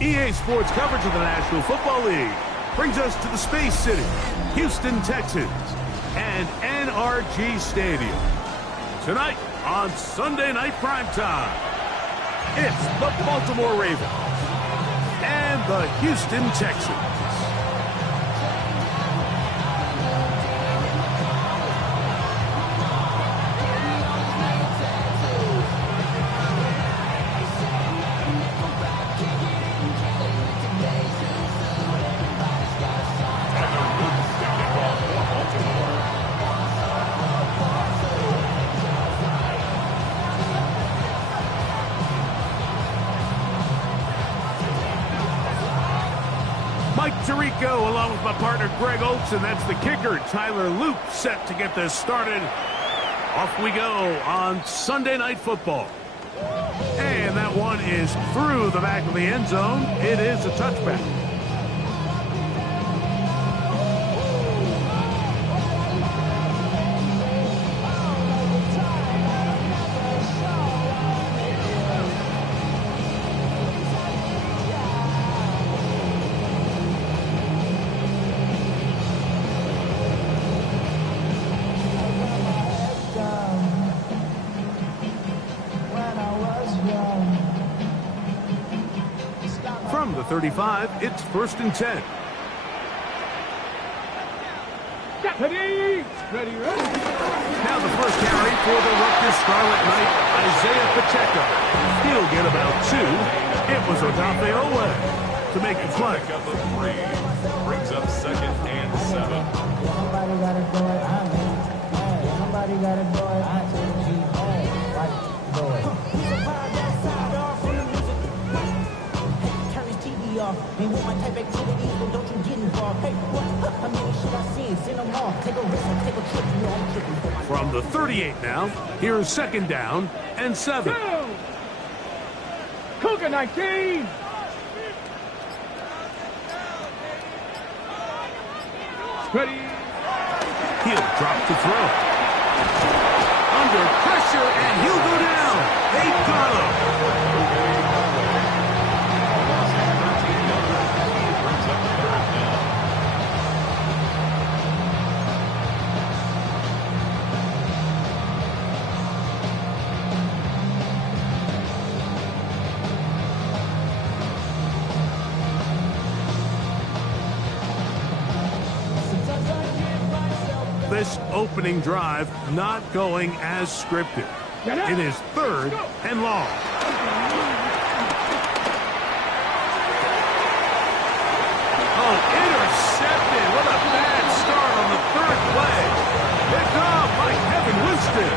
EA Sports coverage of the National Football League brings us to the Space City, Houston Texans, and NRG Stadium. Tonight on Sunday Night Primetime, it's the Baltimore Ravens and the Houston Texans. Mike Tirico along with my partner Greg Oakes, and that's the kicker Tyler Loop set to get this started. Off we go on Sunday Night Football. And that one is through the back of the end zone. It is a touchback. From the 35, it's 1st and 10. Ready. Now the first carry for the Rutgers Scarlet Knight, Isaiah Pacheco. He'll get about 2. It was Odafe Owe to make the play. Pick up a 3. Brings up 2nd and 7. Somebody gotta do it. Somebody gotta do it. And with my type activities, well, don't you get involved. Hey, what? I mean, should I see it? Send them off. Take a risk and take a trip. You know, I'm tripping for my... From the 38 now, here's 2nd down and 7. Cougar 19. Ready. He'll drop to throw. Under pressure, and he'll go down. They got him. This opening drive not going as scripted. It is 3rd and long. Oh, intercepted. What a bad start on the 3rd play. Picked off by Kevin Winston.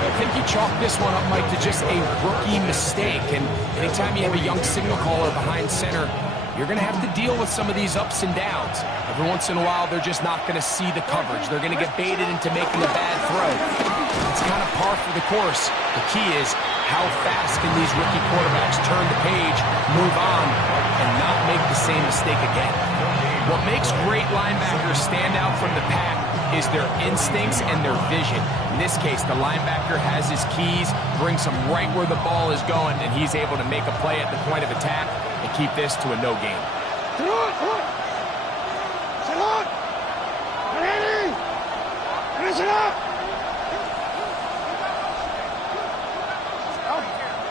I think you chalked this one up, Mike, to just a rookie mistake. And anytime you have a young signal caller behind center, you're going to have to deal with some of these ups and downs. Every once in a while, they're just not going to see the coverage. They're going to get baited into making a bad throw. It's kind of par for the course. The key is how fast can these rookie quarterbacks turn the page, move on, and not make the same mistake again. What makes great linebackers stand out from the pack is their instincts and their vision. In this case, the linebacker has his keys, brings him right where the ball is going, and he's able to make a play at the point of attack and keep this to a no game.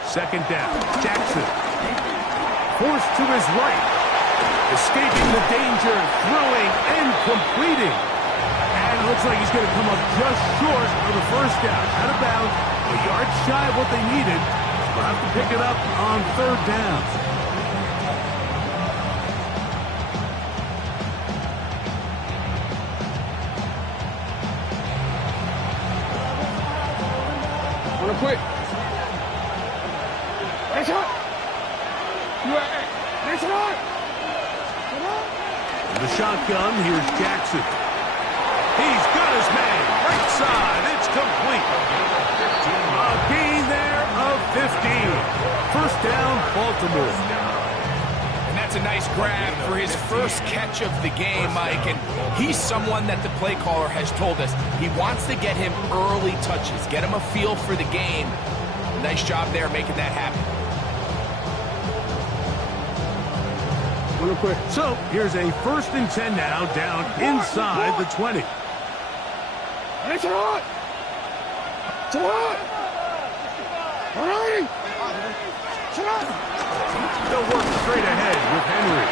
Second down, Jackson. Forced to his right. Escaping the danger, throwing and completing. And it looks like he's going to come up just short of the 1st down. Out of bounds, a yard shy of what they needed. They'll have to pick it up on 3rd down. Wanna quit? Nice shot. Nice shot. In the shotgun, here's Jackson. He's got his man. Right side. It's complete. A gain there of 15. 1st down, Baltimore. And that's a nice grab for his first catch of the game, Mike. And he's someone that the play caller has told us he wants to get him early touches, get him a feel for the game. Nice job there making that happen. On the quick. So here's a 1st and 10 now, down inside the 20. It's hot. It's hot. All right. They'll work straight ahead with Henry.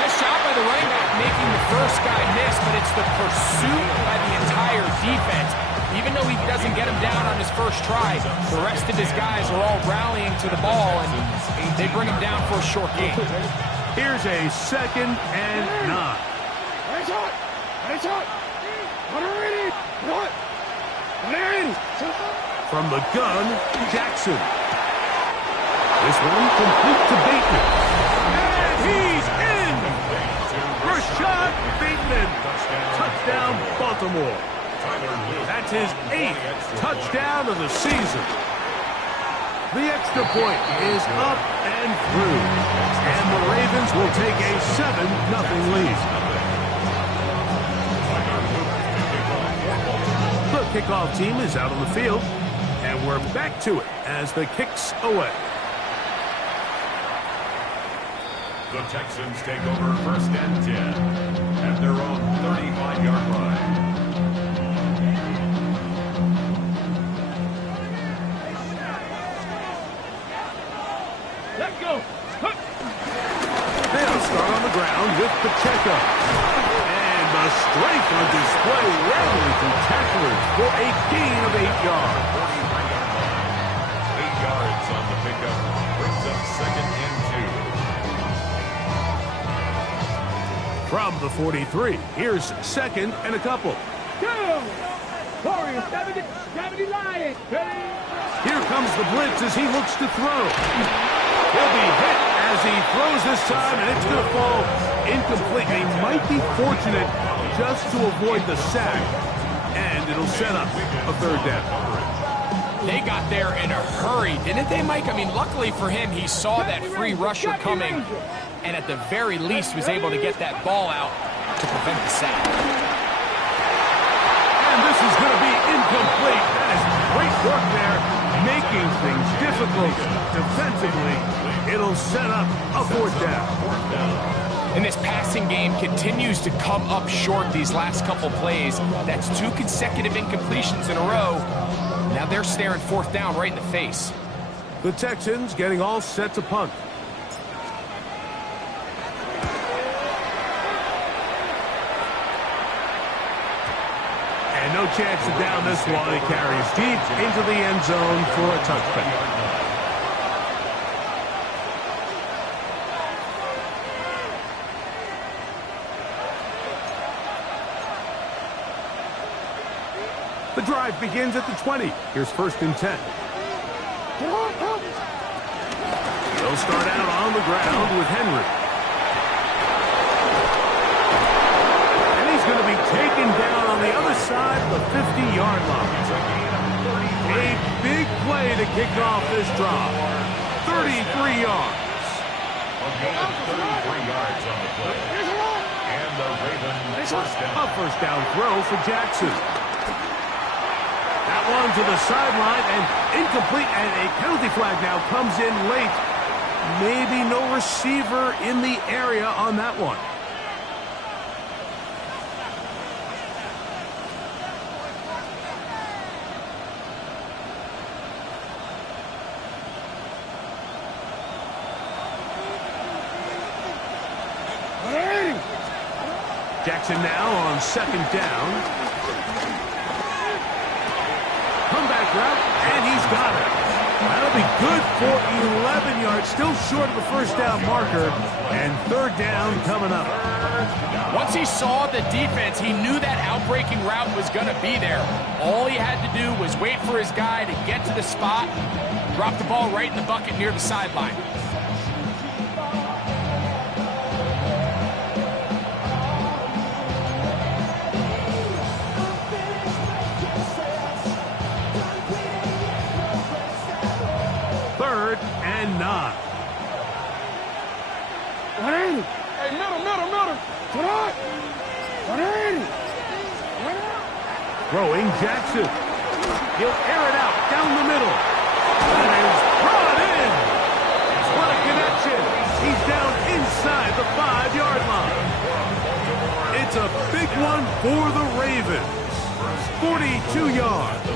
Nice job by the running back making the first guy miss, but it's the pursuit by the entire defense. Even though he doesn't get him down on his first try, the rest of his guys are all rallying to the ball, and they bring him down for a short gain. Here's a 2nd and 9. It's hot. It's hot. Already. What? Man. From the gun, Jackson. This one complete to Bateman. And he's in! Rashad Bateman. Touchdown, Baltimore. That's his 8th touchdown of the season. The extra point is up and through. And the Ravens will take a 7-0 lead. The kickoff team is out on the field. And we're back to it as the kick's away. The Texans take over 1st and 10 at their own 35-yard line. Let's go. They'll start on the ground with Pacheco. And the strength on display rallying through tacklers for a gain of 8 yards. 8 yards on the pickup. Brings up 2nd and 2. From the 43, here's 2nd and a couple. Go. Warriors, 70 Lions. Here comes the blitz as he looks to throw. He'll be hit as he throws this time, and it's going to fall incomplete. He might be fortunate just to avoid the sack, and it'll set up a 3rd down. They got there in a hurry, didn't they, Mike? I mean, luckily for him, he saw that free rusher coming, and at the very least was able to get that ball out to prevent the sack. And this is going to be incomplete. That is great work there, making things difficult defensively. It'll set up a 4th down. And this passing game continues to come up short these last couple plays. That's 2 consecutive incompletions in a row. Now they're staring 4th down right in the face. The Texans getting all set to punt. And no chance to down this one. He carries deep into the end zone for a touchdown. The drive begins at the 20. Here's 1st and 10. They'll start out on the ground with Henry. And he's going to be taken down on the other side of the 50-yard line. A big play to kick off this drive. 33 yards. A gain of 33 yards on the play. And the Ravens 1st down. A 1st down throw for Jackson. That one to the sideline and incomplete, and a penalty flag now comes in late. Maybe no receiver in the area on that one. Jackson now on 2nd down. Comeback route, and he's got it. That'll be good for 11 yards. Still short of the 1st down marker, and 3rd down coming up. Once he saw the defense, he knew that outbreaking route was going to be there. All he had to do was wait for his guy to get to the spot, drop the ball right in the bucket near the sideline. Hey, middle. Throwing Jackson. He'll air it out down the middle. And is brought in. What a connection. He's down inside inside the 5-yard line. It's a big one for the Ravens. 42 yards.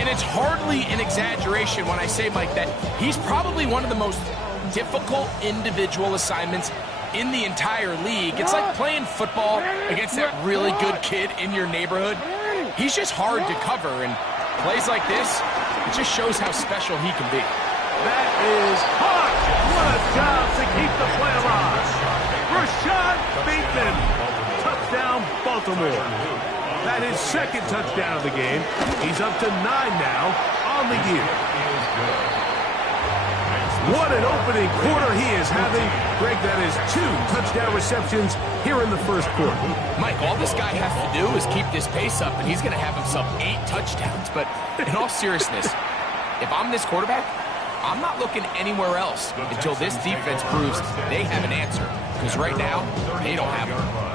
And it's hardly an exaggeration when I say, Mike, that he's probably one of the most difficult individual assignments in the entire league. It's like playing football against that really good kid in your neighborhood. He's just hard to cover, and plays like this, it just shows how special he can be. That is hot. What a job to keep the play alive. Rashad Bateman. Touchdown, Baltimore. That is second touchdown of the game. He's up to 9 now on the year. What an opening quarter he is having. Greg, that is 2 touchdown receptions here in the first quarter. Mike, all this guy has to do is keep this pace up, and he's going to have himself 8 touchdowns. But in all seriousness, if I'm this quarterback, I'm not looking anywhere else until this defense proves they have an answer. Because right now, they don't have one.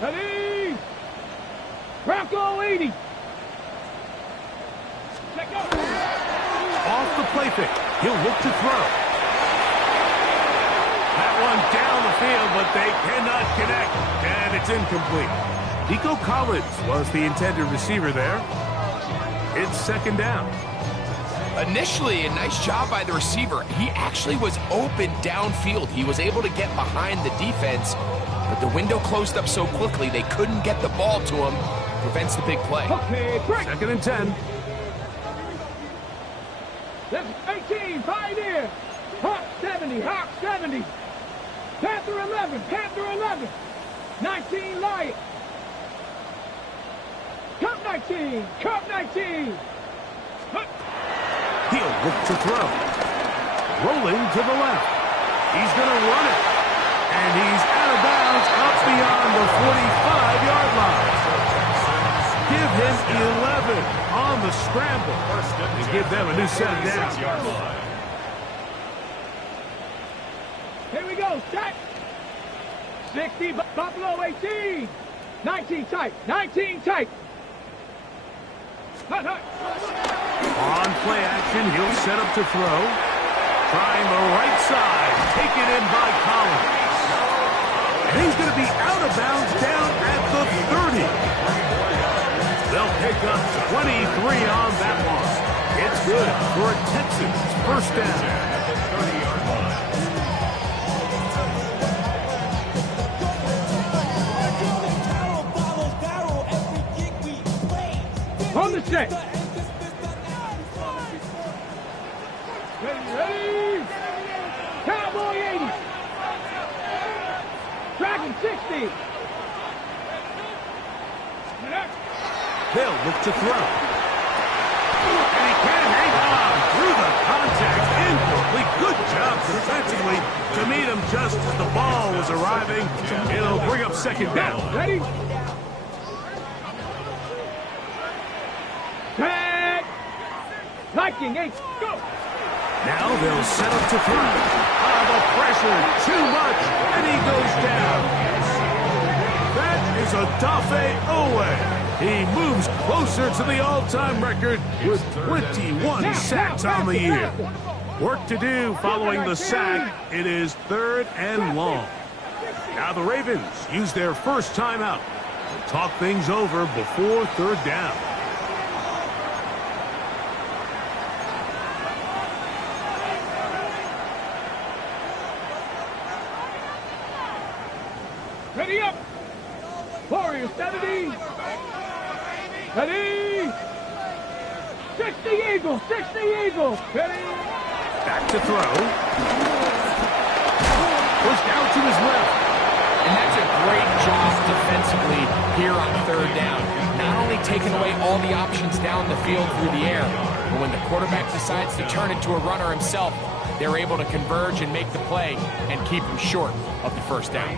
Ready? Bronco 80. Let go. Off the play fake. He'll look to throw. That one down the field, but they cannot connect. And it's incomplete. Nico Collins was the intended receiver there. It's second down. Initially, a nice job by the receiver. He actually was open downfield. He was able to get behind the defense, but the window closed up so quickly they couldn't get the ball to him. Prevents the big play. Okay, break. Second and 10. That's 18, Pioneer. Hawk 70, Hawk 70. Panther 11, Panther 11. 19, Lion. Cup 19, Cup 19. He'll look to throw. Rolling to the left. He's going to run it. And he's out of bounds up beyond the 45-yard line. Give him 11 on the scramble. And give them a new set of downs. Here we go, set. 60, Buffalo 18. 19 tight, 19 tight. Hut, hut. On play action, he'll set up to throw. Trying the right side. Taken in by Collins. And he's going to be out of bounds down at the 30. They'll pick up 23 on that one. It's good for a Texans first down. On the set. Ready? Cowboy 80. Dragon 60. They'll look to throw. And he can't hang on through the contact. Incomplete. Good job defensively to meet him just as the ball was arriving. It'll bring up second down. Ready? Tag. Viking 8. Go. Now they'll set up to throw. The pressure too much, and he goes down. That is Odafe Owe. He moves closer to the all-time record with 21 sacks on the year. Work to do following the sack. It is third and long. Now the Ravens use their first timeout to talk things over before third down. Ready up. Warriors 70. Ready. 60 Eagles. 60 Eagles. Ready. Back to throw. Pushed out to his left. And that's a great job defensively here on third down. Not only taking away all the options down the field through the air, but when the quarterback decides to turn it to a runner himself, they're able to converge and make the play and keep him short of the first down.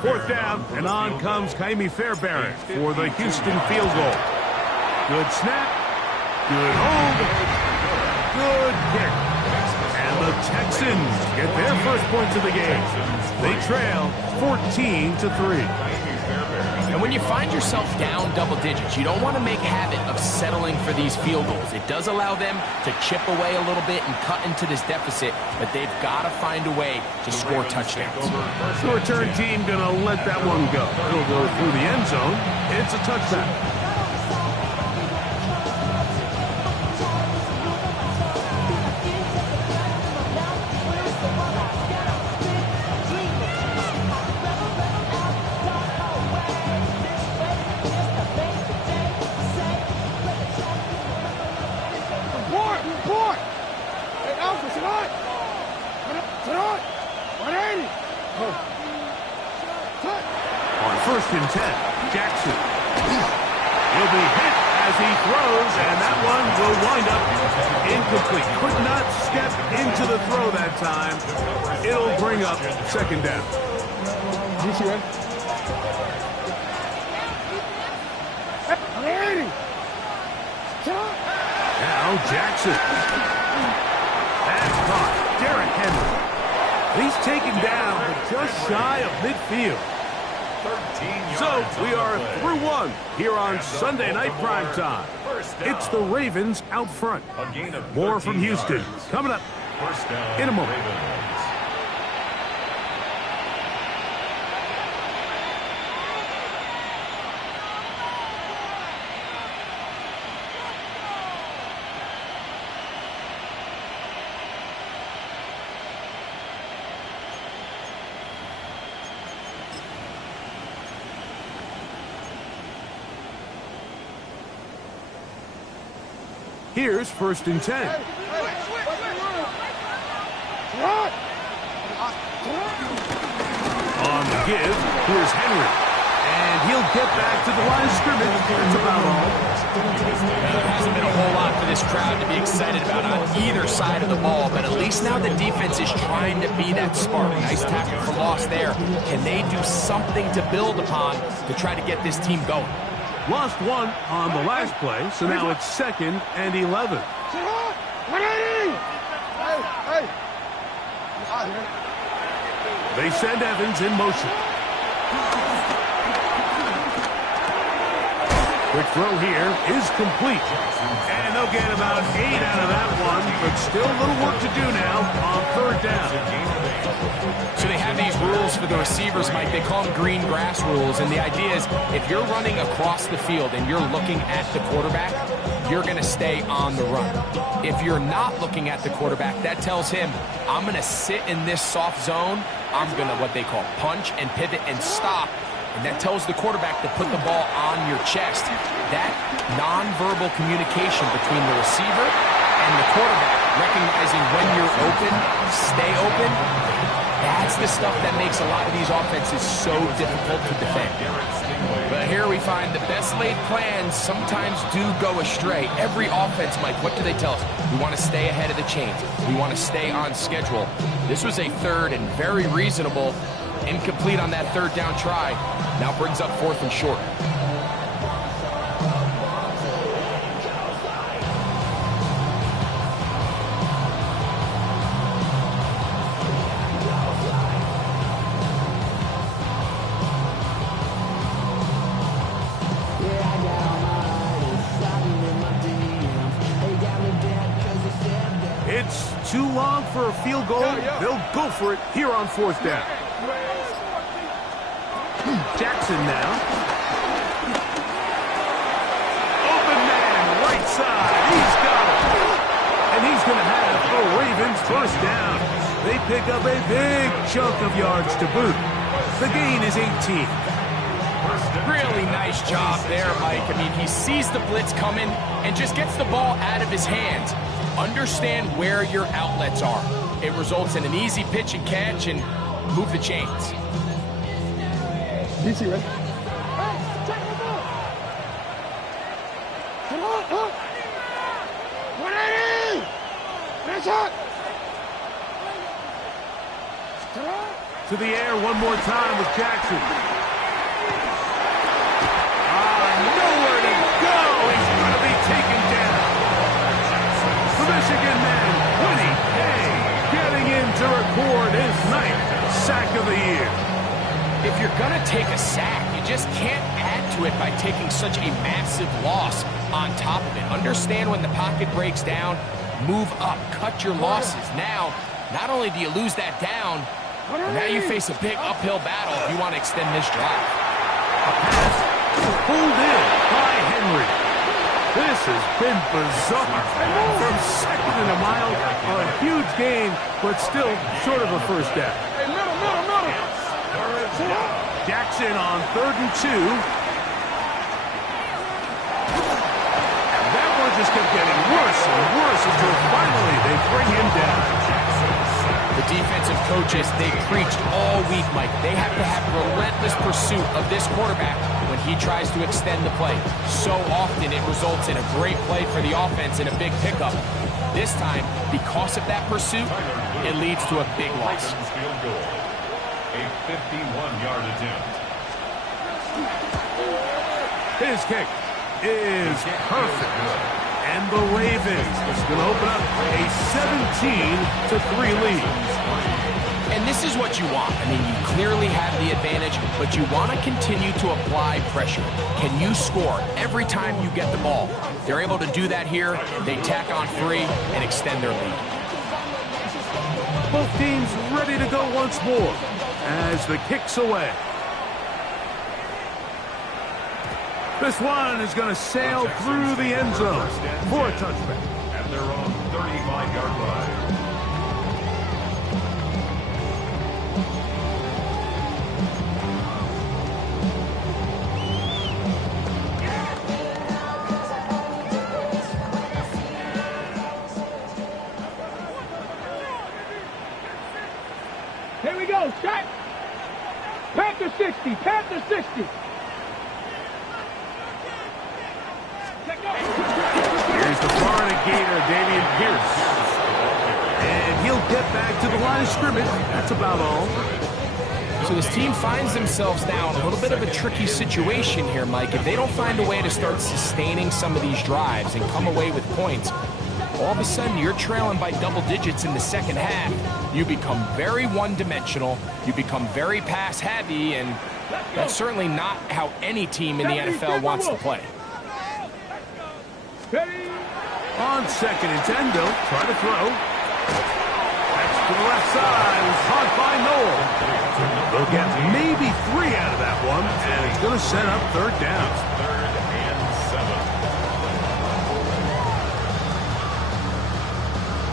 Fourth down, and on comes Kaimi Fairbairn for the Houston field goal. Good snap, good hold, good kick. Texans get their first points of the game. They trail 14-3. And when you find yourself down double digits, you don't want to make habit of settling for these field goals. It does allow them to chip away a little bit and cut into this deficit, but they've got to find a way to score touchdowns. The return team going to let that one go. It'll go through the end zone. It's a touchdown. On 1st and 10, Jackson. He'll be hit as he throws, and that one will wind up incomplete. Could not step into the throw that time. It'll bring up 2nd down. Now Jackson. That's caught. Derrick Henry. He's taken down, but just shy of midfield. So we are through one here on Sunday Night Primetime. It's the Ravens out front. More from Houston coming up in a moment. Here's 1st and 10. On the give, here's Henry. And he'll get back to the line of scrimmage. That's about all. There hasn't been a whole lot for this crowd to be excited about on either side of the ball, but at least now the defense is trying to be that spark. Nice tackle for loss there. Can they do something to build upon to try to get this team going? Lost one on the last play, so now it's 2nd and 11. They send Evans in motion. Quick throw here is complete. And they'll get about 8 out of that one, but still a little work to do now on 3rd down. So they have these rules for the receivers, Mike. They call them green grass rules. And the idea is if you're running across the field and you're looking at the quarterback, you're going to stay on the run. If you're not looking at the quarterback, that tells him, I'm going to sit in this soft zone. I'm going to what they call punch and pivot and stop. And that tells the quarterback to put the ball on your chest. That nonverbal communication between the receiver and the quarterback, recognizing when you're open, stay open, that's the stuff that makes a lot of these offenses so difficult to defend. But here we find the best laid plans sometimes do go astray. Every offense, Mike, what do they tell us? We want to stay ahead of the chains. We want to stay on schedule. This was a 3rd and very reasonable. Incomplete on that 3rd down try. Now brings up 4th and short. It's too long for a field goal. They'll go for it here on 4th down. Jackson now. Open man, right side. He's got it. And he's going to have the Ravens 1st down. They pick up a big chunk of yards to boot. The gain is 18. Really nice job there, Mike. I mean, he sees the blitz coming and just gets the ball out of his hands. Understand where your outlets are. It results in an easy pitch and catch and move the chains. DC, right? Come on, up! 180! Nice hot! To the air one more time with Jackson. Nowhere to go! He's going to be taken down. The Michigan man, Winnie Hay, get scored his 9th sack of the year. If you're going to take a sack, you just can't add to it by taking such a massive loss on top of it. Understand when the pocket breaks down, move up, cut your losses. Now, not only do you lose that down, but now you face a big uphill battle if you want to extend this drive. A pass pulled in by Henry. This has been bizarre. From second and a mile, a huge gain, but still short of a first down. Hey, middle. Jackson on 3rd and 2. And that one just kept getting worse and worse until finally they bring him down. The defensive coaches, they preached all week, Mike. They have to have relentless pursuit of this quarterback when he tries to extend the play. So often it results in a great play for the offense and a big pickup. This time, because of that pursuit, it leads to a big loss. A 51-yard attempt. His kick is perfect. And the Ravens is going to open up a 17-3 lead. And this is what you want. I mean, you clearly have the advantage, but you want to continue to apply pressure. Can you score every time you get the ball? They're able to do that here. They tack on 3 and extend their lead. Both teams ready to go once more as the kick's away. This one is going to sail through the end zone for a touchback. At their own 35-yard line. Here we go, Scott. Panther 60, Panther 60. Here's the Florida Gator, Dameon Pierce. And he'll get back to the line of scrimmage. That's about all. So this team finds themselves now in a little bit of a tricky situation here, Mike. If they don't find a way to start sustaining some of these drives and come away with points, all of a sudden you're trailing by double digits in the second half. You become very one-dimensional. You become very pass-heavy, and that's certainly not how any team in the NFL wants to play. On 2nd and 10, they'll try to throw. That's to the left side. It's caught by Noel. They'll get maybe 3 out of that one, and it's going to set up 3rd down. 3rd and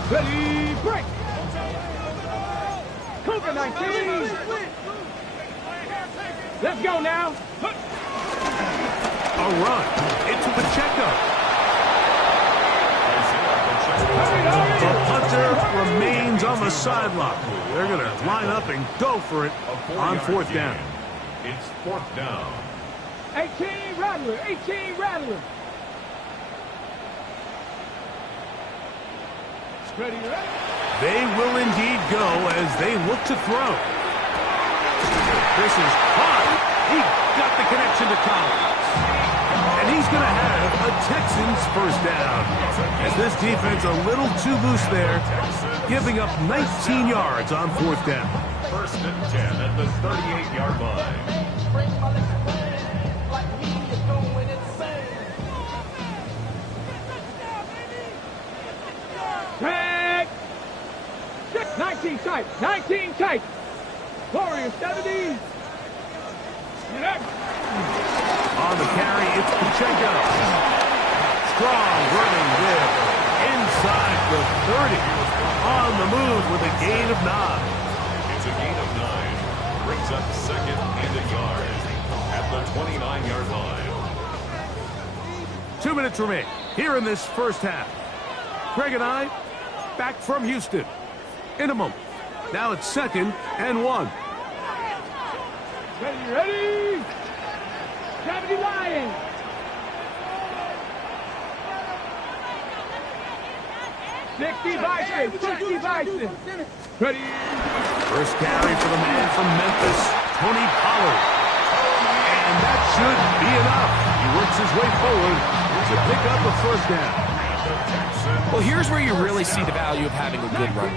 7. Ready, break. Cougar 19. Let's go now. A run into Pacheco. The punter remains on the sideline. They're going to line up and go for it on 4th down. It's 4th down. 18 Rattler, 18 Rattler. Ready. They will indeed go as they look to throw. This is hot. He got the connection to Collins. And he's going to have a Texans first down. As this defense a little too loose there, giving up 19 yards on 4th down. 1st and 10 at the 38-yard line. Tag. 19 tight, 19 tight. Warriors 70. On the carry, it's Pacheco. Strong running there. Inside the 30. On the move with a gain of 9. It's a gain of 9. Brings up 2nd and a yard at the 29-yard line. 2 minutes remain here in this first half. Greg and I back from Houston in a moment. Now it's 2nd and 1. Ready. 70 Lions. Sixty Bison. Ready. First carry for the man from Memphis, Tony Pollard. And that should be enough. He works his way forward to pick up a 1st down. Well, here's where you really see the value of having a good run.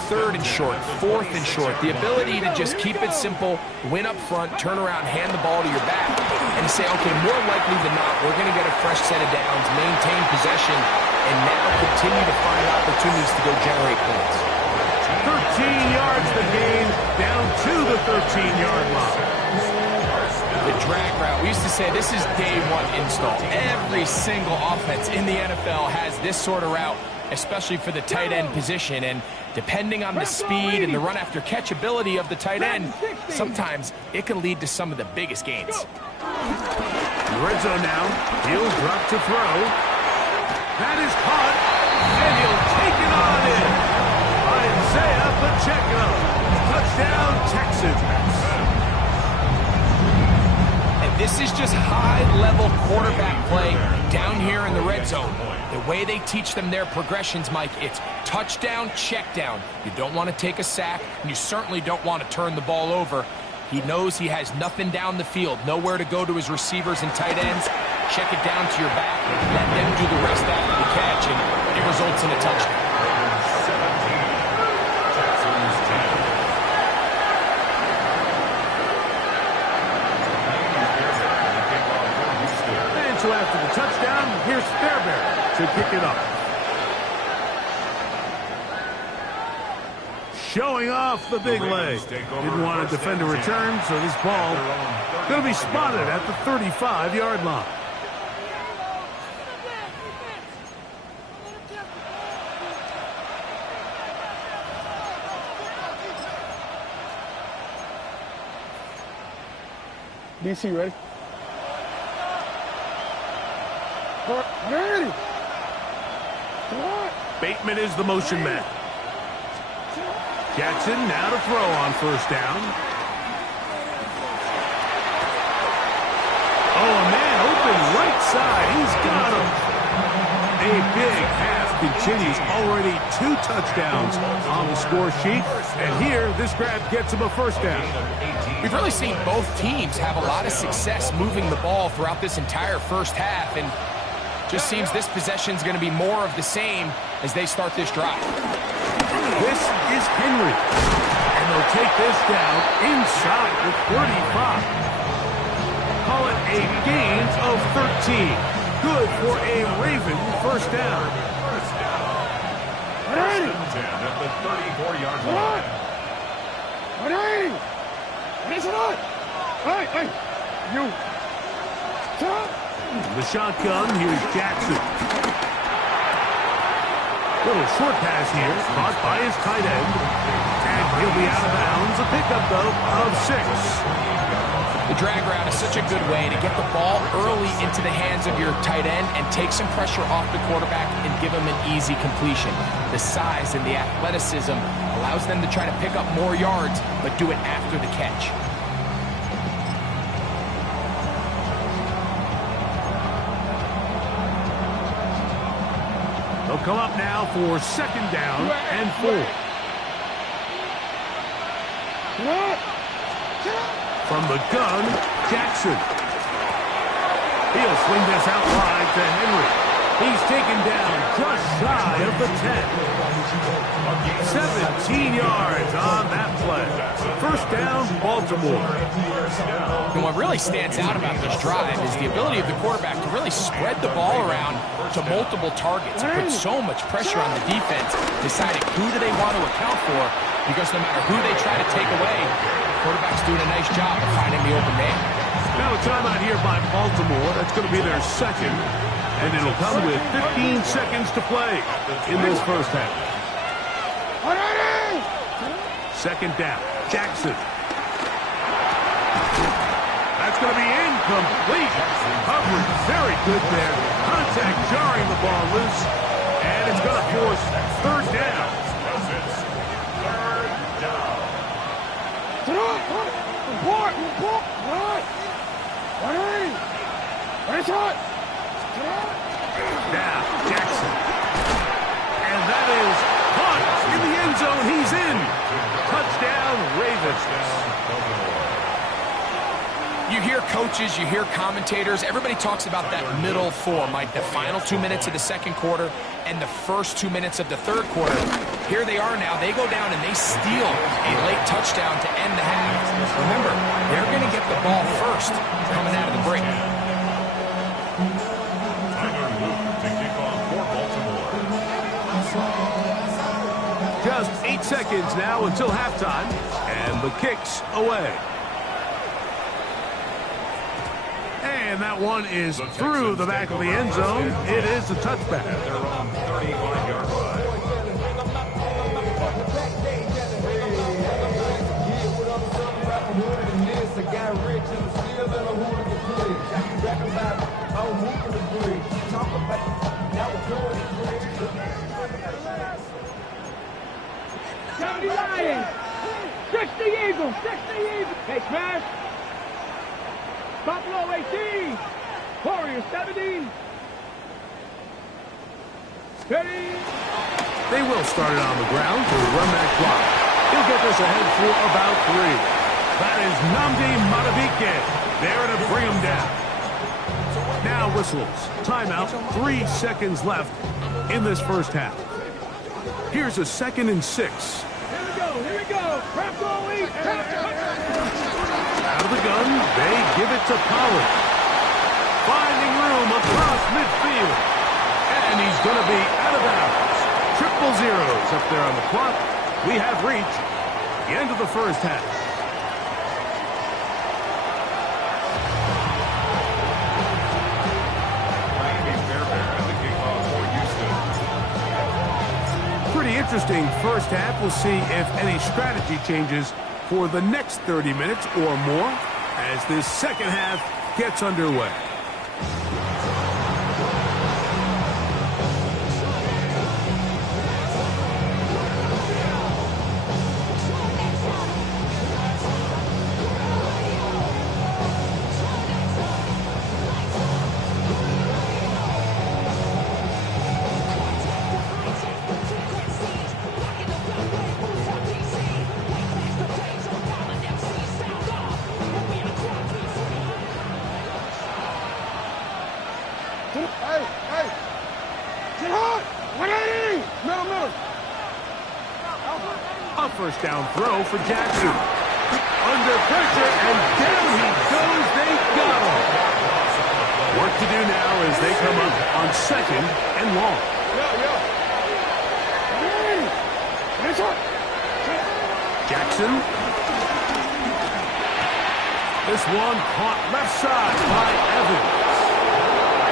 third and short, fourth and short, the ability to just keep it simple, win up front, turn around, hand the ball to your back, and say, okay, more likely than not, we're going to get a fresh set of downs, maintain possession, and now continue to find opportunities to go generate points. 13 yards the gain, down to the 13-yard line. The drag route, we used to say this is day one install. Every single offense in the NFL has this sort of route, especially for the tight end position. And depending on the speed and the run after catch ability of the tight end, sometimes it can lead to some of the biggest gains. Red zone now. He'll drop to throw. That is caught, and he'll take it on in. Isaiah Pacheco. Touchdown, Texans. This is just high-level quarterback play down here in the red zone. The way they teach them their progressions, Mike, it's touchdown, check down. You don't want to take a sack, and you certainly don't want to turn the ball over. He knows he has nothing down the field, nowhere to go to his receivers and tight ends. Check it down to your back, let them do the rest after the catch, and it results in a touchdown. So after the touchdown, here's Fairbairn to kick it off. Showing off the big leg. Didn't want to defend a return, so this ball going to be spotted at the 35-yard line. DC, ready? Bateman is the motion man. Jackson now to throw on first down. Oh, a man open right side. He's got him. A big half continues. Already 2 touchdowns on the score sheet. And here, this grab gets him a first down. We've really seen both teams have a lot of success moving the ball throughout this entire first half. And just seems this possession is going to be more of the same as they start this drive. This is Henry. And they'll take this down inside the 35. Call it a gain of 13. Good for a Raven first down. At the 34-yard line. You. The shotgun, here's Jackson. Little short pass here, caught by his tight end. And he'll be out of bounds. A pickup, though, of 6. The drag route is such a good way to get the ball early into the hands of your tight end and take some pressure off the quarterback and give him an easy completion. The size and the athleticism allows them to try to pick up more yards, but do it after the catch. They'll come up now for second down and 4. From the gun, Jackson. He'll swing this out wide to Henry. He's taken down just shy of the 10. 17 yards on that play. First down, Baltimore. And what really stands out about this drive is the ability of the quarterback to really spread the ball around to multiple targets and put so much pressure on the defense, deciding who do they want to account for, because no matter who they try to take away, the quarterback's doing a nice job of finding the open man. Now a timeout here by Baltimore. That's going to be their second, and it'll come with 15 seconds to play in this first half. Second down, Jackson. That's going to be incomplete. Coverage very good there. Contact jarring the ball loose, and it's going to force third down. Now, Jackson. And that is caught in the end zone. He's in. Touchdown, Ravens. You hear coaches, you hear commentators, everybody talks about that middle four, Mike, the final 2 minutes of the second quarter and the first 2 minutes of the third quarter. Here they are now. They go down and they steal a late touchdown to end the half. Remember, they're going to get the ball first coming out of the break. To kick off for Baltimore. Just 8 seconds now until halftime, and the kick's away. And that one is through the back of the end zone. It is a touchback. At their own 35-yard line. Lions, 60 Eagles, 60 Eagles. Hey, smash. Buffalo 18, Warriors 17. Ready? They will start it on the ground to run that clock. He'll get this ahead for about 3. That is Nnamdi Madubuike there to bring him down. Now whistles. Timeout. 3 seconds left in this first half. Here's a 2nd and 6. Here we go, here we go. Prep going. Out of the gun, they give it to Pollard. Finding room across midfield. And he's going to be out of bounds. 0-0s up there on the clock. We have reached the end of the first half. Pretty interesting first half. We'll see if any strategy changes for the next 30 minutes or more as this second half gets underway. A first down throw for Jackson. Under pressure, and down he goes. They got him. Work to do now as they come up on 2nd and long. Jackson. This one caught left side by Evans.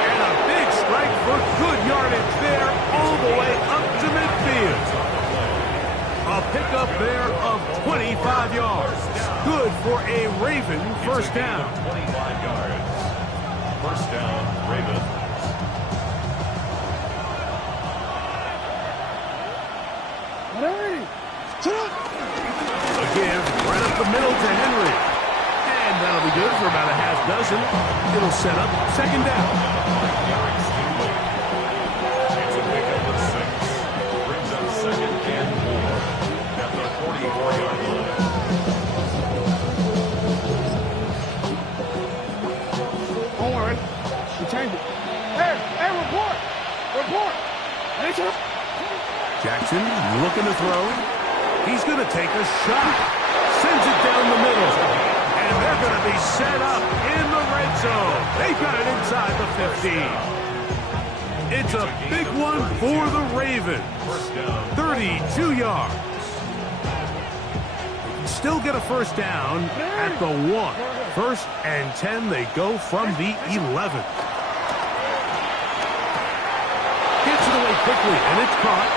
And a big strike for good yardage there all the way up to midfield. A pickup there of 25 yards. Good for a Raven first down. 25 yards. First down, Ravens. A give right up the middle to Henry. And that'll be good for about a half dozen. It'll set up 2nd down. Chance to pick up the 6. Brings up 2nd and 4. At the 44-yard line. Don't worry. She changed it. Hey, report. Report. Jackson looking to throw. He's going to take a shot. Sends it down the middle. And they're going to be set up in the red zone. They've got it inside the 15. It's a big one for the Ravens. 32 yards. Still get a first down at the 1. 1st and 10. They go from the 11. Gets it away quickly, and it's caught.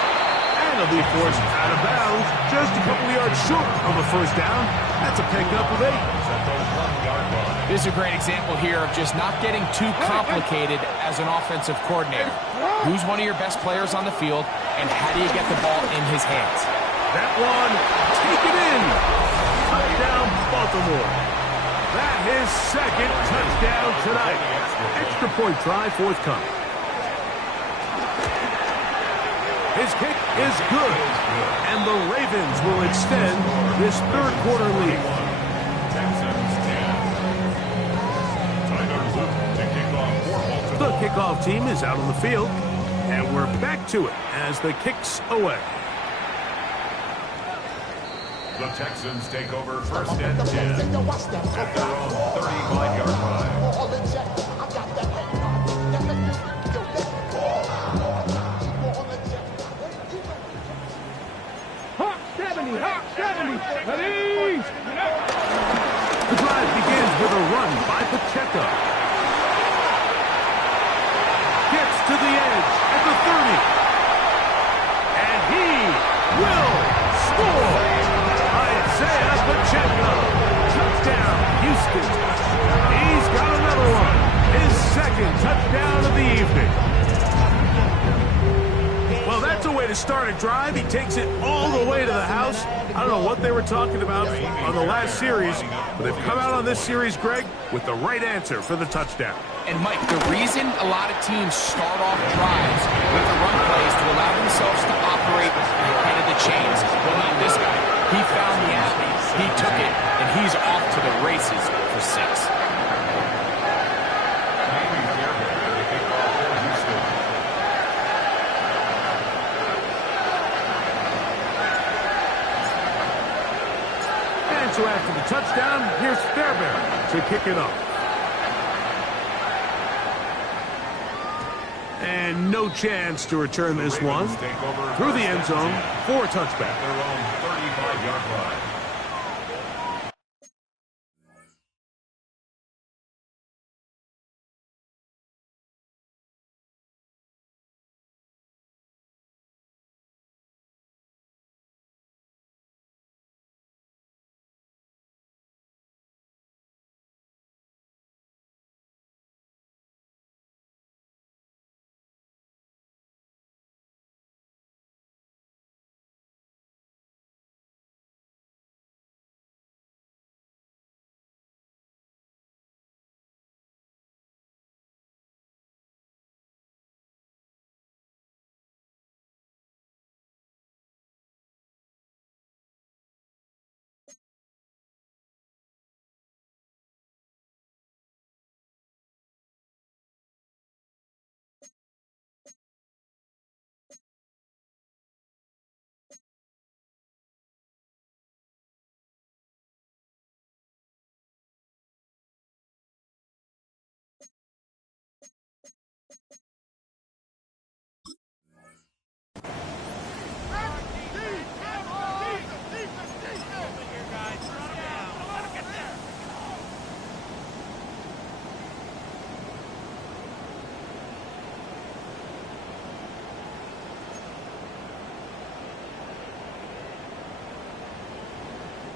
And it'll be forced out of bounds. Just a couple yards short of a first down. That's a pickup of 8. This is a great example here of just not getting too complicated as an offensive coordinator. Who's one of your best players on the field, and how do you get the ball in his hands? That one, taken in. Touchdown, Baltimore. That his 2nd touchdown tonight. Extra point try forthcoming. His kick is good, and the Ravens will extend this 3rd quarter lead. Texans 10. kickoff team is out on the field, and we're back to it as the kick's away. The Texans take over first and 10 at their own 35-yard line. Hawk 70, Hawk 70. Ready? The drive begins with a run by Pacheco. Gets to the edge at the 30. And he will score. Isaiah Pacheco. Touchdown, Houston. He's got another one. His second touchdown of the evening. Well, that's a way to start a drive. He takes it all the way to the house. I don't know what they were talking about on the last series, but they've come out on this series, Greg, with the right answer for the touchdown. And, Mike, the reason a lot of teams start off drives with the run plays to allow themselves to operate ahead of the chains. Well, not this guy. He found the athlete, he took it, and he's off to the races for 6. And so after the touchdown, here's Fairbairn to kick it off. And no chance to return this one through the end zone for a touchback. Their own 35-yard line.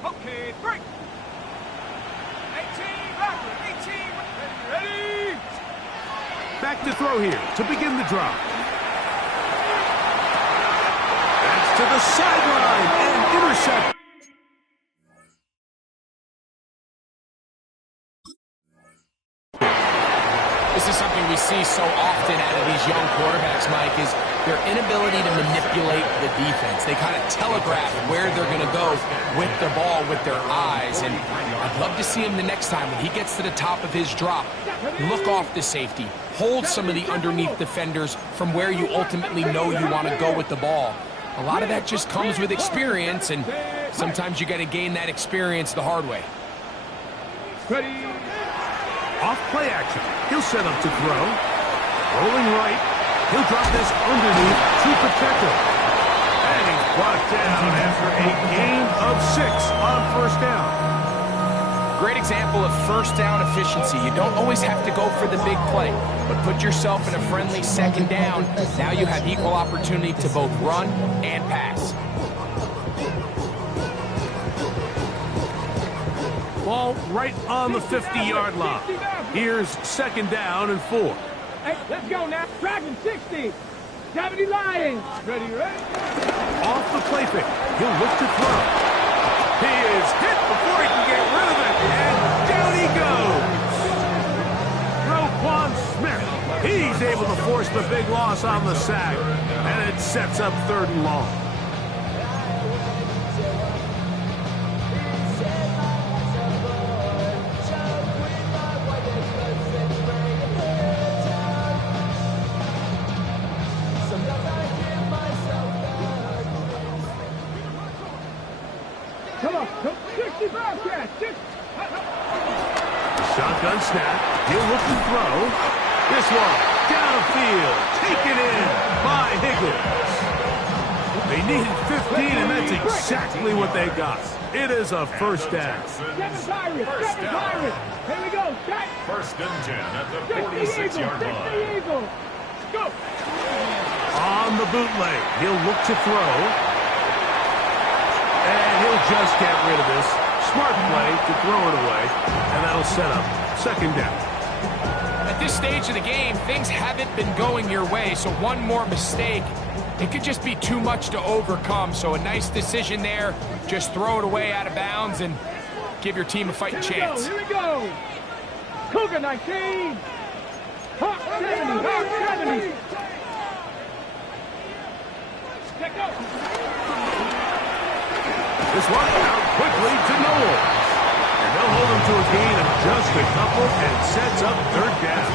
Okay, break. 18, backward. 18, ready. Back to throw here to begin the drive. That's to the sideline and intercept. This is something we see so often out of these young quarterbacks, Mike, is their inability to manipulate the defense. They kind of telegraph where they're going to go with the ball with their eyes. And I'd love to see him the next time when he gets to the top of his drop. Look off the safety. Hold some of the underneath defenders from where you ultimately know you want to go with the ball. A lot of that just comes with experience, and sometimes you got to gain that experience the hard way. Ready. Off play action. He'll set up to throw. Rolling right. He'll drop this underneath to Pacheco. And he's brought down after a gain of 6 on first down. Great example of first down efficiency. You don't always have to go for the big play, but put yourself in a friendly second down. Now you have equal opportunity to both run and pass. Ball right on the 50-yard line. Here's second down and 4. Hey, let's go now. Dragon 60. 70 Lions. Ready. Off the play fake. He'll look to throw. He is hit before he can get rid of it. And down he goes. Roquan Smith. He's able to force the big loss on the sack. And it sets up 3rd and long. go. 65 catch. Shotgun snap. He'll look to throw. This one, downfield. Taken in by Higgins. They needed 15, and that's exactly what they got. It is a first down. First down. Here we go. First and 10 at the 46-yard line. Go. On the bootleg, he'll look to throw. And he'll just get rid of this. Smart play to throw it away, and that'll set up second down. At this stage of the game, things haven't been going your way, so one more mistake, it could just be too much to overcome. So a nice decision there. Just throw it away out of bounds and give your team a fighting chance. Here we go. Cougar 19. Hawk 70. Hawk 70. Let go. This one out quickly to Noel. And they'll hold him to a gain of just a couple and sets up third down.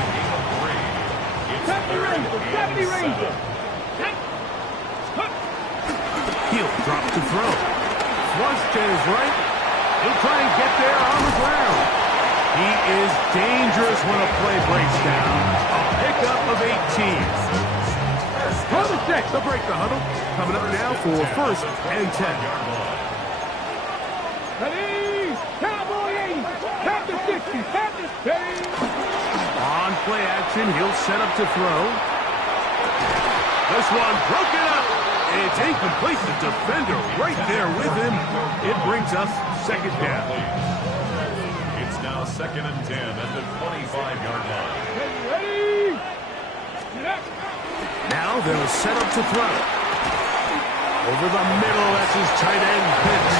70 Ranger. He'll drop to throw. Flush to his right. He'll try and get there on the ground. He is dangerous when a play breaks down. A pickup of 18. They'll break the huddle. Coming up now for first and 10. Ready. Cowboy 80. Tap the 60. Tap the 30. On play action, he'll set up to throw. This one broken up. It's incomplete. The defender right there with him. It brings us second down. It's now second and 10 at the 25-yard line. Ready. Now they'll set up to throw. Over the middle, that's his tight end pitch.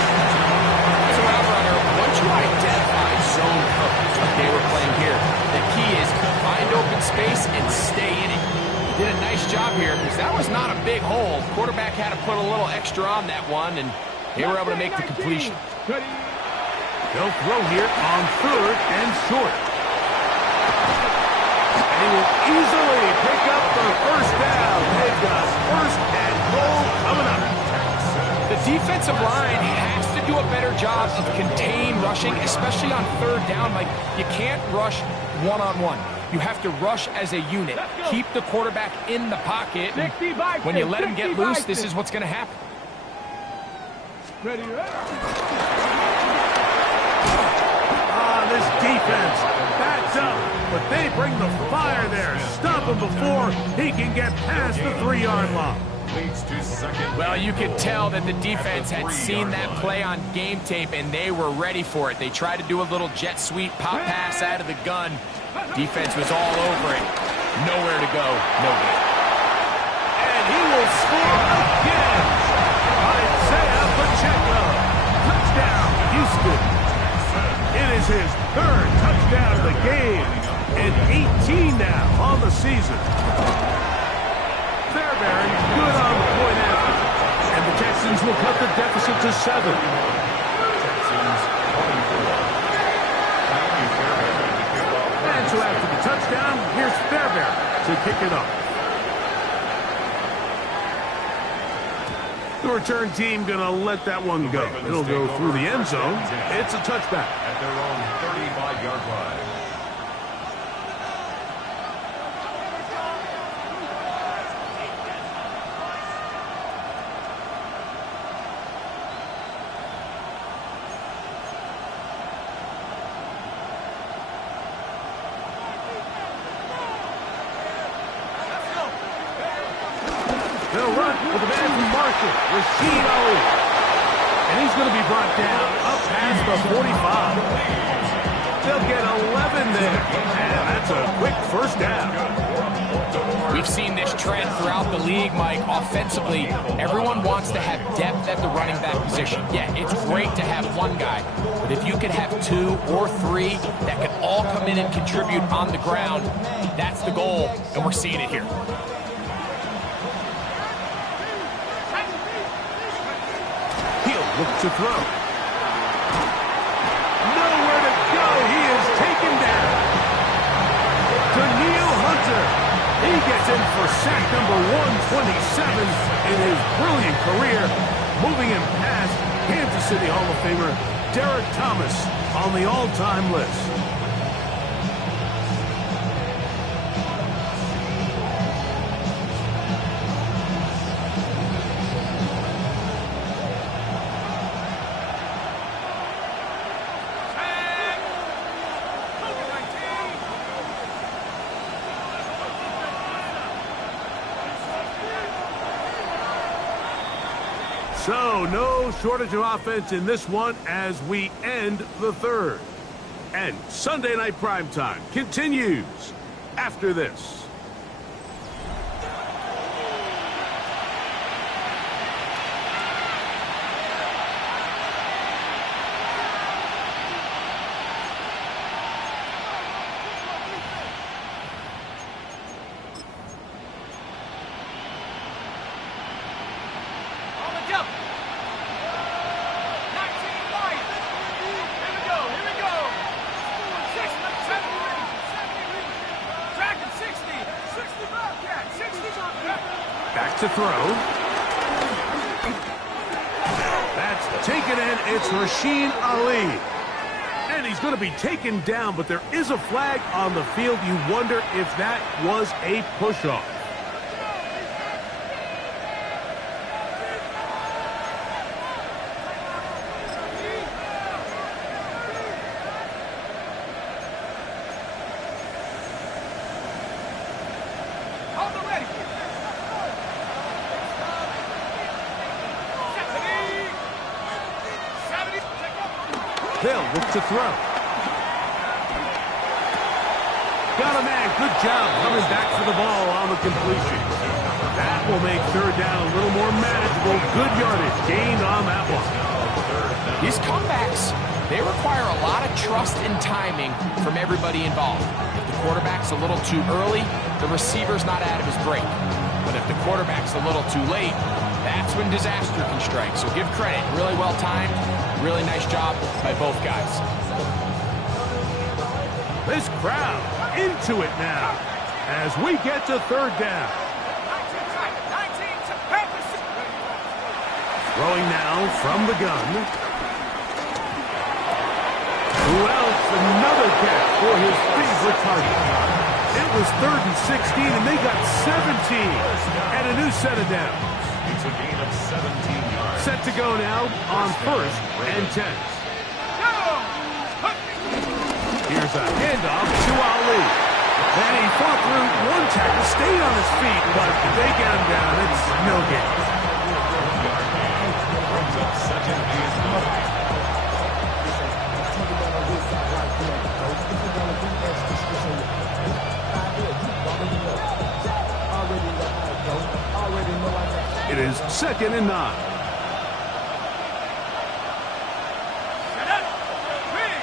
So, Outrunner, once you identify zone coverage like they were playing here, the key is find open space and stay in it. Did a nice job here because that was not a big hole. Quarterback had to put a little extra on that one, and they were able to make the completion. They'll throw here on third and short. And he will easily pick up the first down. They've got first and goal coming up. The defensive line has to do a better job of contain rushing, especially on third down. Like, you can't rush one-on-one. You have to rush as a unit. Keep the quarterback in the pocket. When you let him get loose, this is what's going to happen. Ready. This defense backs up, but they bring the fire there. Stop him before he can get past the 3-yard line. Well, you could tell that the defense had seen that play on game tape, and they were ready for it. They tried to do a little jet sweep pop pass out of the gun. Defense was all over it. Nowhere to go, no good. And he will score again. Isaiah Pacheco. Touchdown, Houston. It is his third touchdown of the game, and 18 now on the season. Fairbairn good on the point after, and the Texans will cut the deficit to 7. And so after the touchdown, here's Fairbairn to kick it off. The return team going to let that one go. It'll go through the end zone. It's a touchback. At their own 35-yard line. They'll run with the man from Marshall, Rashid Ali. And he's going to be brought down up past the 45. They'll get 11 there. And that's a quick first down. We've seen this trend throughout the league, Mike. Offensively, everyone wants to have depth at the running back position. Yeah, it's great to have one guy. But if you could have 2 or 3 that can all come in and contribute on the ground, that's the goal, and we're seeing it here. Look to throw. Nowhere to go. He is taken down. Daniil Hunter. He gets in for sack number 127 in his brilliant career, moving him past Kansas City Hall of Famer Derek Thomas on the all-time list. So, no shortage of offense in this one as we end the third. And Sunday Night Primetime continues after this. Back to throw. That's taken in. It's Rasheen Ali. And he's going to be taken down, but there is a flag on the field. You wonder if that was a push-off. They'll look to throw. Got a man. Good job coming back for the ball on the completion. That will make third down a little more manageable. Good yardage gained on that one. These comebacks, they require a lot of trust and timing from everybody involved. If the quarterback's a little too early, the receiver's not out of his break. But if the quarterback's a little too late, that's when disaster can strike. So give credit. Really well timed. Really nice job by both guys. This crowd into it now as we get to third down. Throwing now from the gun. Who else? Another catch for his favorite target. It was 3rd and 16, and they got 17 and a new set of downs. It's a gain of 17 yards. Set to go now on 1st and 10. Here's a handoff to Ali. And he fought through one tackle, stayed on his feet, but they got him down. It's no gain. Brings up 2nd and 9. It is 2nd and 9.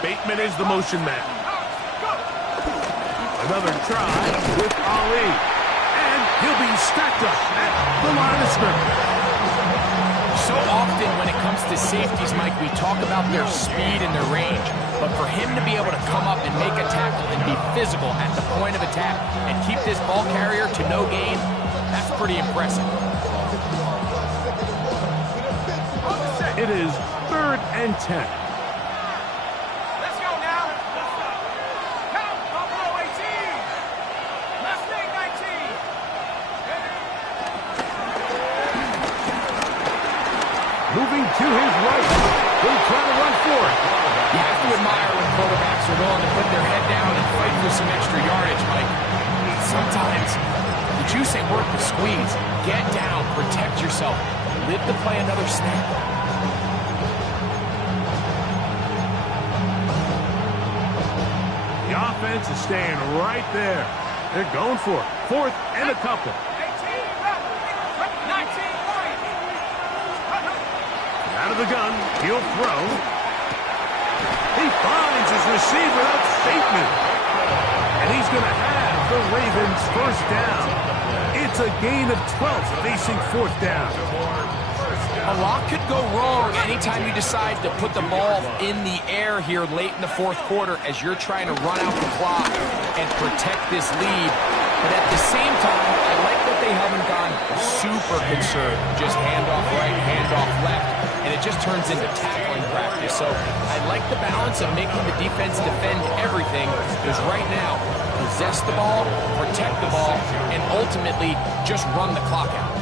Bateman is the motion man. Another try with Ali. And he'll be stacked up at the line of scrimmage. So often when it comes to safeties, Mike, we talk about their speed and their range. But for him to be able to come up and make a tackle and be physical at the point of attack and keep this ball carrier to no gain, that's pretty impressive. It is 3rd and 10. Let's go now. Count Buffalo 18. Mustang 19. Moving to his right. He'll try to run for it. You have to admire when quarterbacks are willing to put their head down and fight for some extra yardage, Mike. Sometimes the juice ain't worth the squeeze. Get down, protect yourself, live to play another snap. The offense is staying right there. They're going for it. 4th and a couple. 19 Out of the gun, he'll throw. He finds his receiver. That's Bateman. And he's going to have the Ravens first down. It's a gain of 12 facing 4th down. A lot could go wrong anytime you decide to put the ball in the air here late in the 4th quarter as you're trying to run out the clock and protect this lead. But at the same time, I like what they haven't gone super conservative. Just handoff right, handoff left, and it just turns into tackling practice. So I like the balance of making the defense defend everything, because right now, possess the ball, protect the ball, and ultimately just run the clock out.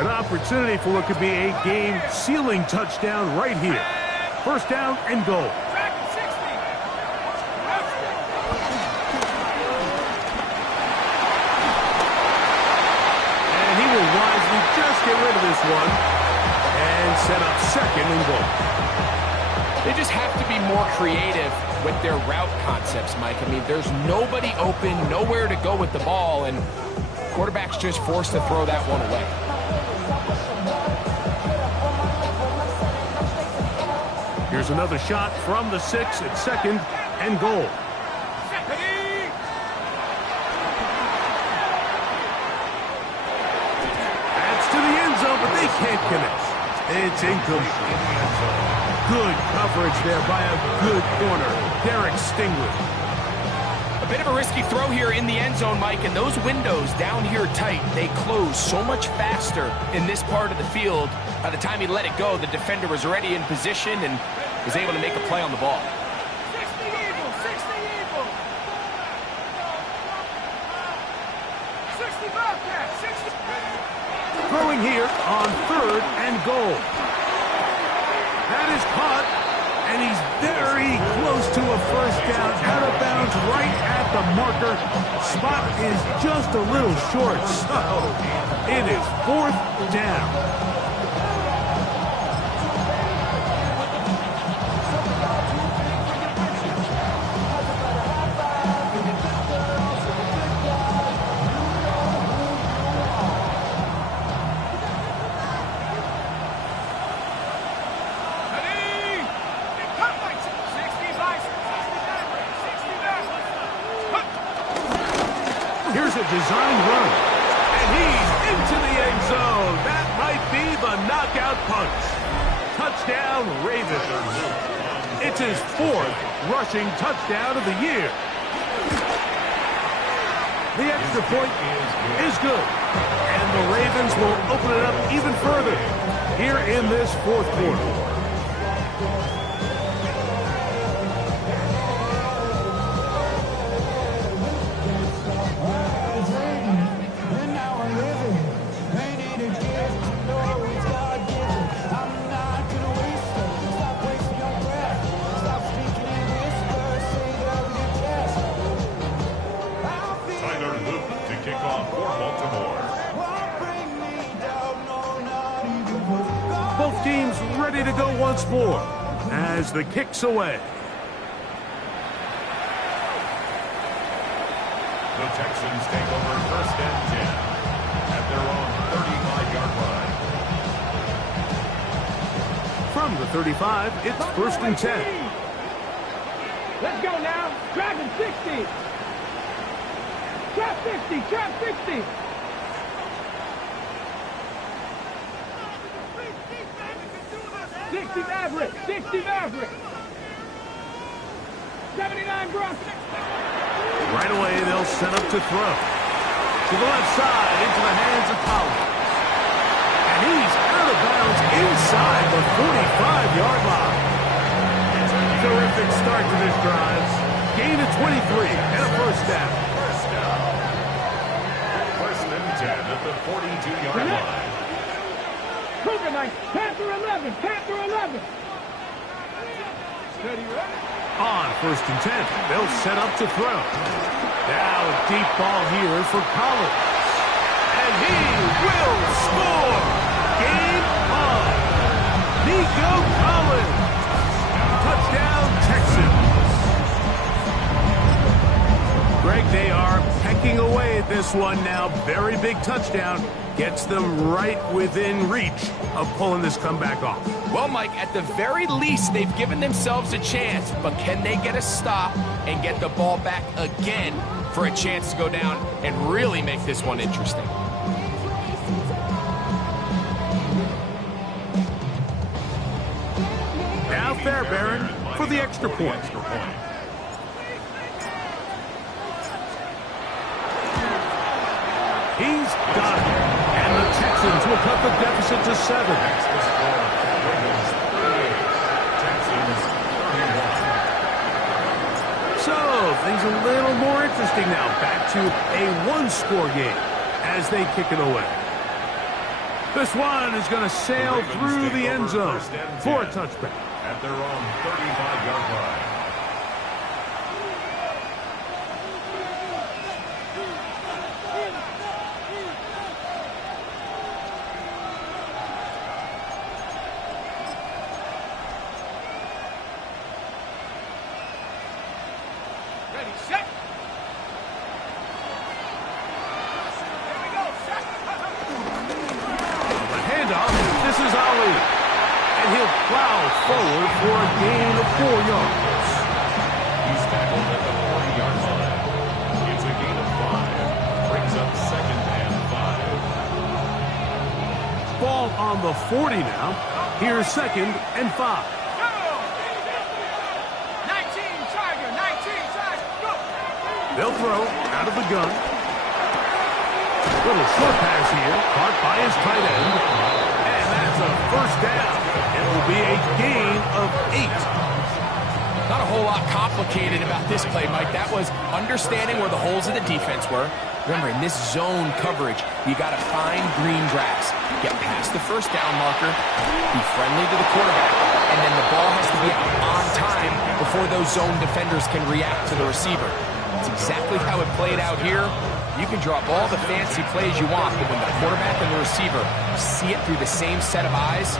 An opportunity for what could be a game-sealing touchdown right here. First down and goal. And he will wisely just get rid of this one and set up second and goal. They just have to be more creative with their route concepts, Mike. I mean, there's nobody open, nowhere to go with the ball, and quarterback's just forced to throw that one away. Here's another shot from the 6 at second and goal. That's to the end zone, but they can't connect. It's incomplete. Good coverage there by a good corner, Derek Stingley. A bit of a risky throw here in the end zone, Mike, and those windows down here tight, they close so much faster in this part of the field. By the time he let it go, the defender was already in position and was able to make a play on the ball. 60 Eagles, 60 Eagles. 60 Bobcats, 60. Throwing here on third and goal. That is caught, and he's very close to a first down, out of bounds right at the marker. Spot is just a little short, so it is fourth down. Here's a design run, and he's into the end zone. That might be the knockout punch. Touchdown, Ravens. It's his fourth rushing touchdown of the year. The extra point is good, and the Ravens will open it up even further here in this fourth quarter. Both teams ready to go once more as the kick's away. The Texans take over first and 10 at their own 35-yard line. From the 35, it's first and 10. Let's go now. Driving 60. Trap 50. Trap 50. Maverick, 60 Maverick. 79 Brock. Right away, they'll set up to throw. To the left side, into the hands of Collins. And he's out of bounds inside the 45-yard line. Terrific start to this drive. Gain of 23 and a first down. First and 10 at the 42-yard line. Cougar Knight, Panther 11, Panther 11. Steady, ready? On first and 10, they'll set up to throw. Now a deep ball here for Collins. And he will score! Game on! Nico Collins! Touchdown, Texans! Greg, they are pecking away at this one now. Very big touchdown. Gets them right within reach of pulling this comeback off. Well, Mike, at the very least, they've given themselves a chance, but can they get a stop and get the ball back again for a chance to go down and really make this one interesting? Now Fairbairn for the extra point. He's got it. And the Texans will cut the deficit to 7. That's the score. Ravens 38, Texans 31. So, things a little more interesting now. Back to a one-score game as they kick it away. This one is going to sail through the end zone for a touchback. At their own 35-yard line. Ready, set. The handoff. This is Ali. And he'll plow forward for a gain of 4 yards. He's tackled at the 40-yard line. It's a gain of 5. Brings up 2nd and 5. Ball on the 40 now. Here's 2nd and 5. 19, Tiger, 19, Tiger, go! They'll throw out of the gun. Little short pass here. Caught by his tight end. And that's a first down. It will be a gain of 8. Not a whole lot complicated about this play, Mike. That was understanding where the holes of the defense were. Remember, in this zone coverage, you got to find green grass. Get past the first down marker, be friendly to the quarterback, and then the ball has to be on time before those zone defenders can react to the receiver. That's exactly how it played out here. You can draw up all the fancy plays you want, but when the quarterback and the receiver see it through the same set of eyes,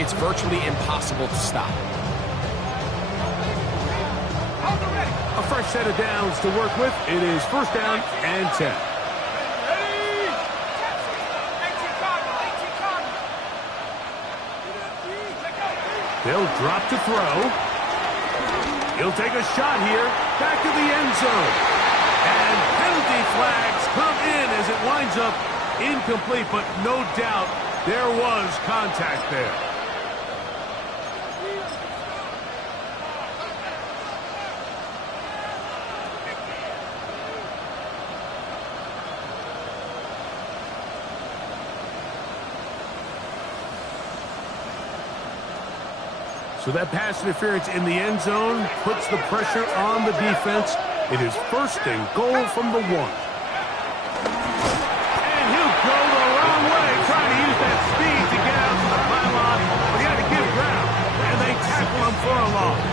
it's virtually impossible to stop. A fresh set of downs to work with. It is first down and 10. They'll drop to throw. He'll take a shot here. Back to the end zone. And penalty flags come in as it winds up incomplete, but no doubt there was contact there. So that pass interference in the end zone puts the pressure on the defense. It is first and goal from the 1. And he'll go the wrong way, trying to use that speed to get out to the pylon. But he had to give ground, and they tackle him for a loss.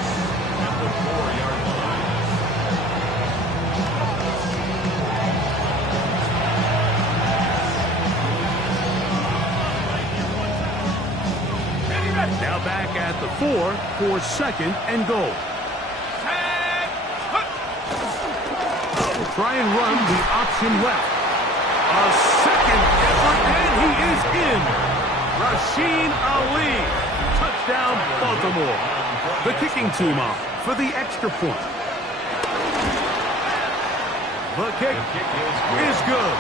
At the 4-yard line. Now back at the 4 for second and goal. Try and run the option left. A second effort, and he is in. Rasheen Ali. Touchdown, Baltimore. The kicking team off for the extra point. The kick is good.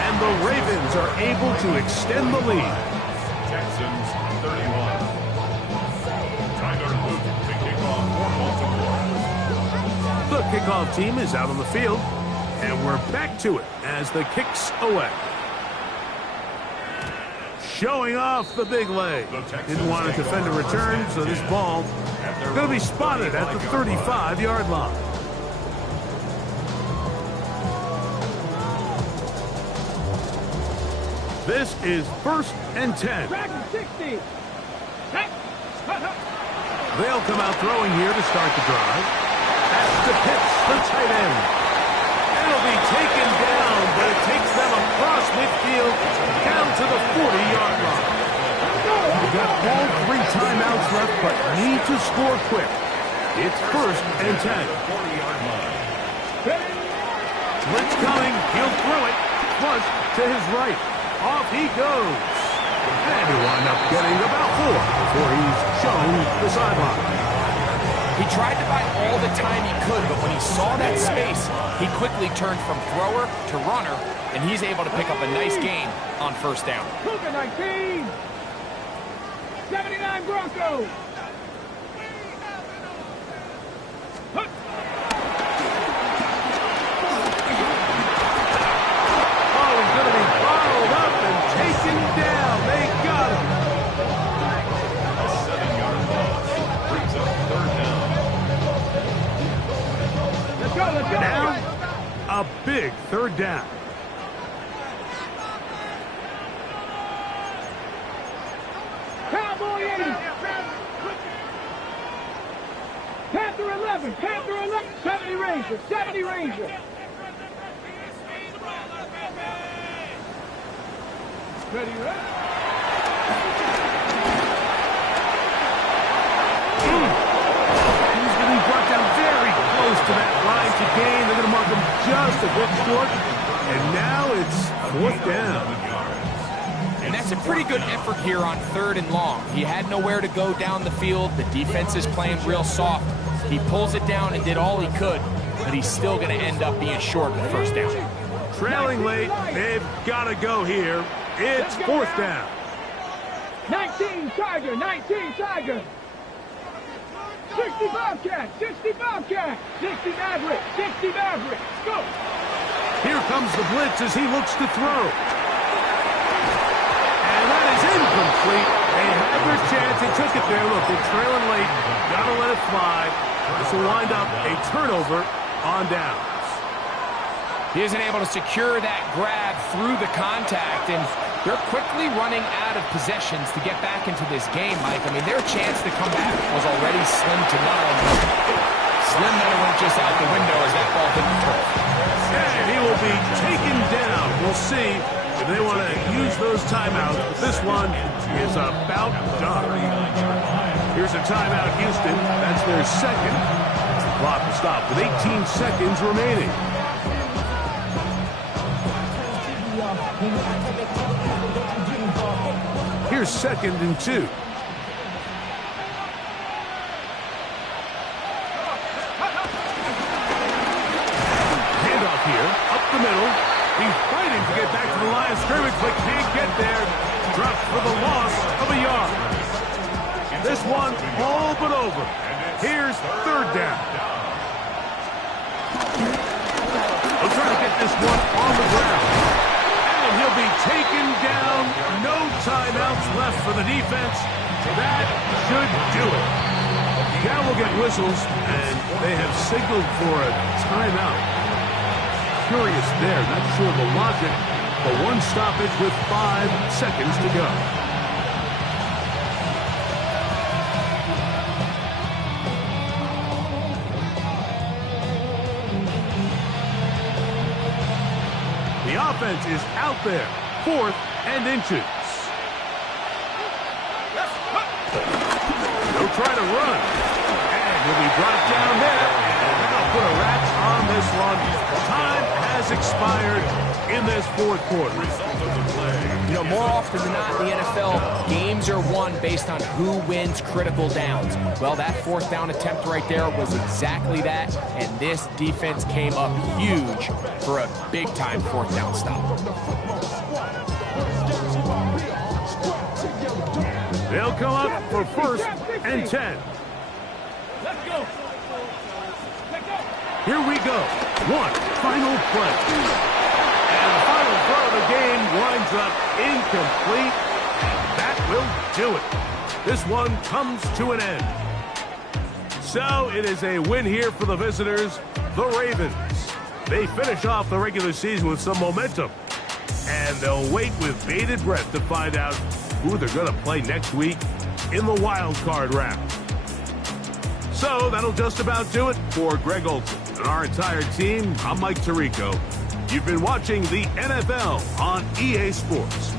And the Ravens are able to extend the lead. Texans 31. Tyler Luke to kick off for Baltimore. The kickoff team is out on the field, and we're back to it as the kicks away. Showing off the big leg. Didn't want to defend a return, so this ball going to be spotted at the 35-yard line. This is first and 10. Back to 60. They'll come out throwing here to start the drive. That's to Pitts, the tight end. It'll be taken down, but it takes them across midfield down to the 40-yard line. We've got all 3 timeouts left, but need to score quick. It's first and 10. 40-yard line. Blitz coming. He'll throw it. Flush to his right. Off he goes. And he'll wind up getting about 4 before he's shown the sideline. He tried to buy all the time he could, but when he saw that space, he quickly turned from thrower to runner, and he's able to pick up a nice gain on first down. Cougar 19. 79 Broncos. Oh, he's going to Now, a big third down. Cowboy 80. Panther 11. Panther 11. 70 Ranger. 70 Ranger. Ready, ready. He's getting brought down very close to that line to gain. They're going to mark him just a bit short. And now it's fourth down. And that's a pretty good effort here on 3rd and long. He had nowhere to go down the field. The defense is playing real soft. He pulls it down and did all he could, but he's still going to end up being short of the first down. Trailing late, they've got to go here. It's fourth down. 19 Tiger. 19 Tiger. 60 Bobcat. 60 Bobcat. 60 Maverick. 60 Maverick. Go. Here comes the blitz as he looks to throw. And that is incomplete. They had their chance. They took it there. Look, they're trailing late. Got to let it fly. This will wind up a turnover on downs. He isn't able to secure that grab through the contact, and they're quickly running out of possessions to get back into this game, Mike. I mean, their chance to come back was already slim to none. Slim that went just out the window as that ball hit the turf. And he will be taken down. We'll see if they want to use those timeouts. But this one is about done. Here's a timeout, Houston. That's their second. The clock will stop with 18 seconds remaining. Here's 2nd and 2. Handoff here, up the middle. He's fighting to get back to the line of scrimmage, but can't get there. Dropped for the loss of a yard. This one all but over. Here's 3rd down. They'll try to get this one on the ground. And he'll be taken down. No timeouts left for the defense. That should do it. Now we'll get whistles, and they have signaled for a timeout. Curious there, not sure of the logic, but one stoppage with 5 seconds to go. The offense is out there, 4th and inches. They'll try to run, and he'll be brought down there, and they'll put a wrap on this one. Time has expired in this 4th quarter. You know, more often than not in the NFL, games are won based on who wins critical downs. Well, that 4th down attempt right there was exactly that, and this defense came up huge for a big-time 4th down stop. They'll come up for 1st and 10. Let's go. Here we go. One final play. And the final throw of the game winds up incomplete. And that will do it. This one comes to an end. So it is a win here for the visitors, the Ravens. They finish off the regular season with some momentum. And they'll wait with bated breath to find out who they're going to play next week in the wild card round. So that'll just about do it for Greg Olson and our entire team. I'm Mike Tirico. You've been watching the NFL on EA Sports.